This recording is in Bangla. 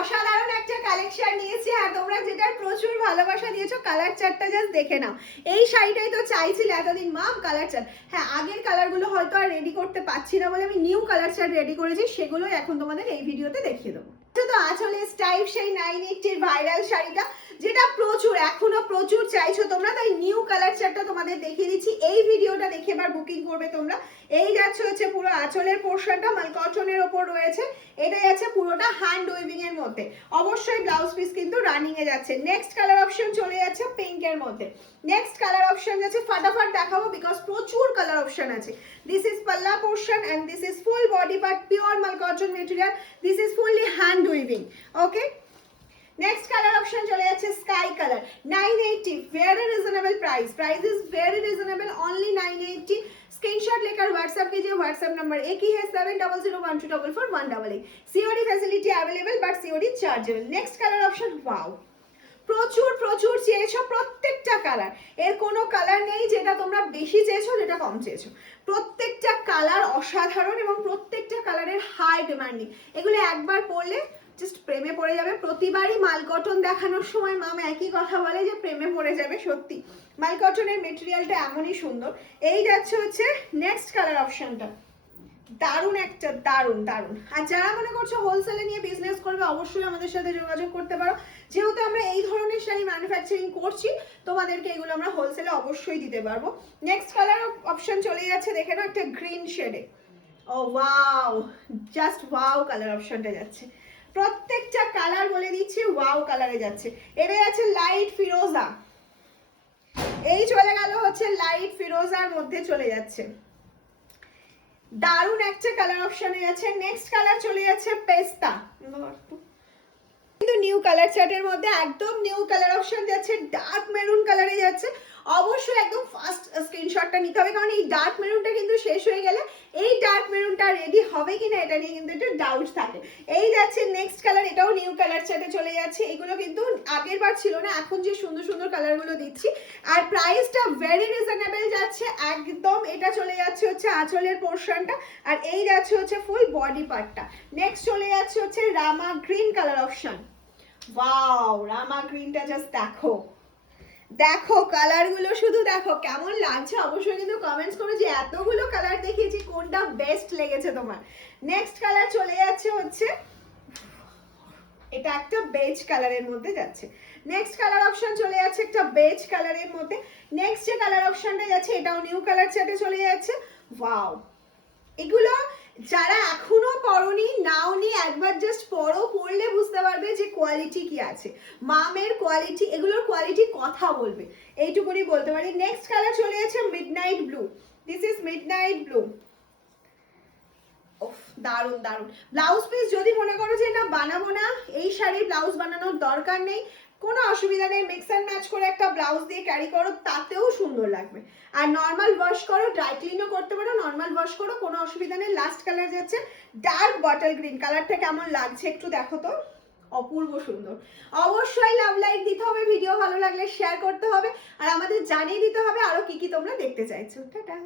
অসাধারণ একটা কালেকশন নিয়েছি আর তোমরা যেটার প্রচুর ভালোবাসা দিয়েছো, কালার চার্টটা জাস্ট দেখে নাও। এই শাড়িটাই তো চাইছিলে এতদিন মাম, কালার চার্ট। হ্যাঁ, আগের কালারগুলো হয়তো আর রেডি করতে পারছি না বলে আমি নিউ কালার চার্ট রেডি করেছি, সেগুলোই এখন তোমাদের এই ভিডিওতে দেখিয়ে দেবো। তো আসলে স্টাইল সেই 980 ভাইরাল শাড়িটা, যেটা প্রচুর এখনো প্রচুর চাইছো তোমরা, তাই নিউ কালার চার্টটা তোমাদের দেখিয়ে দিচ্ছি। এই ভিডিওটা দেখে এবার বুকিং করবে তোমরা। এই যাচ্ছে হচ্ছে পুরো আঁচলের পোর্শনটা মাল কটনের ওপর রয়েছে, এটাই আছে পুরোটা হ্যান্ড উইভিং এর মধ্যে। অবশ্যই ব্লাউজ পিস কিন্তু রানিং এ যাচ্ছে। নেক্সট কালার অপশন চলে যাচ্ছে পিঙ্ক এর মধ্যে। নেক্সট কালার অপশন যাচ্ছে, ফাটাফাট দেখাবো বিকজ প্রচুর কালার অপশন আছে। This is pallu portion and this is full body part, pure mul cotton material. This is fully hand weaving. Okay, next colour option चले जाच्छे sky colour 980 very reasonable price is very reasonable only 980 screenshot लेकर व्हाट्सएप कीजिए। व्हाट्सएप नंबर एक ही है 7001244188। COD facility available but COD chargeable. Next colour option wow, প্রচুর প্রচুর চেয়েছো প্রত্যেকটা কালার, এর কোনো কালার নেই যেটা তোমরা বেশি চেয়েছো যেটা কম চেয়েছো। প্রত্যেকটা কালার অসাধারণ এবং প্রত্যেকটা কালারের হাই ডিমান্ডিং। এগুলো একবার পরলে জাস্ট প্রেমে পড়ে যাবে। প্রতিবারই মাল কটন দেখানোর সময় মাম একই কথা বলে যে প্রেমে পড়ে যাবে। সত্যি মাল কটনের মেটেরিয়ালটা এমনই সুন্দর। এই যাচ্ছে হচ্ছে নেক্সট কালার অপশনটা, দারুণ একটা, দারুণ দারুণ। আর যারা মনে করছো হোলসেলে নিয়ে বিজনেস করবে অবশ্যই আমাদের সাথে যোগাযোগ করতে পারো। যেহেতু আমরা এই ধরনের শাড়ি ম্যানুফ্যাকচারিং করছি, তোমাদেরকে এগুলো আমরা হোলসেলে অবশ্যই দিতে পারবো। নেক্সট কালার অপশন চলে যাচ্ছে, দেখে নাও একটা গ্রিন শেডে। ও ওয়াও, জাস্ট ওয়াও কালার অপশনটা যাচ্ছে। প্রত্যেকটা কালার বলে দিচ্ছি ওয়াও কালারে যাচ্ছে। এটা যাচ্ছে লাইট ফিরোজা, এই চলে গেল হচ্ছে লাইট ফিরোজার মধ্যে চলে যাচ্ছে। দারুণ একটা কালার অপশনে যাচ্ছে। নেক্সট কালার চলে যাচ্ছে পেস্তা, কিন্তু নিউ কালার চার্টের মধ্যে একদম নিউ কালার অপশন যাচ্ছে, ডার্ক মেরুন কালারে যাচ্ছে। অবশ্যই একদম ফার্স্ট স্ক্রিনশটটা নিতে হবে, কারণ এই ডার্ক মেরুনটা কিন্তু শেষ হয়ে গেলে এই ডার্ক মেরুনটা রেডি হবে কিনা এটা নিয়ে কিন্তু একটু ডাউট থাকে। এই যাচ্ছে নেক্সট কালার, এটাও নিউ কালার চার্টে চলে যাচ্ছে। এগুলো কিন্তু আগের বার ছিল না, এখন যে সুন্দর সুন্দর কালারগুলো দিচ্ছি। আর প্রাইসটা ভেরি রিজনেবল যাচ্ছে একদম। এটা চলে যাচ্ছে হচ্ছে আঁচলের পোর্শনটা, আর এই যাচ্ছে হচ্ছে ফুল বডি পার্টটা। নেক্সট চলে যাচ্ছে হচ্ছে রামা গ্রিন কালার অপশন। ওয়াও, রামা গ্রিনটা জাস্ট দেখো, দেখো কালারগুলো শুধু দেখো কেমন লাগছে। অবশ্যই কিন্তু কমেন্টস করো যে এতগুলো কালার দেখিয়েছি কোনটা বেস্ট লেগেছে তোমার। নেক্সট কালার চলে যাচ্ছে হচ্ছে, এটা একটা বেজ কালারের মধ্যে যাচ্ছে। নেক্সট কালার অপশন চলে যাচ্ছে একটা বেজ কালারের মধ্যে। নেক্সট যে কালার অপশনটা যাচ্ছে এটাও নিউ কালার চার্টে চলে যাচ্ছে। ওয়াও, এগুলো যারা এখনো পরনি নাওনি একবার জাস্ট পরো, পরলে বুঝতে পারবে যে কোয়ালিটি কি আছে। মামের কোয়ালিটি, এগুলোর কোয়ালিটি কথা বলবে, এইটুকুনি বলতে পারি। নেক্সট কালার চলে যাচ্ছে midnight blue. This is midnight blue. ওফ, দারুণ দারুণ। ব্লাউজ পিস যদি মনে করো যে না বানাবো না, এই শাড়ির ব্লাউজ বানানোর দরকার নেই, কোনো অসুবিধা নেই। মিক্স অ্যান্ড ম্যাচ করে একটা ব্লাউজ দিয়ে ক্যারি করো, তাতেও সুন্দর লাগবে। আর নর্মাল ওয়াশ করো, ড্রাই ক্লিনও করতে পারো, নর্মাল ওয়াশ করো, কোনো অসুবিধা নেই। লাস্ট কালার যাচ্ছে ডার্ক বটল গ্রিন। কালারটা কেমন লাগছে একটু দেখো তো, অপূর্ব সুন্দর। অবশ্যই লাভ লাইক দিতে হবে, ভিডিও ভালো লাগলে শেয়ার করতে হবে, আর আমাদের জানিয়ে দিতে হবে আরো কি কি তোমরা দেখতে চাইছো। টাটা।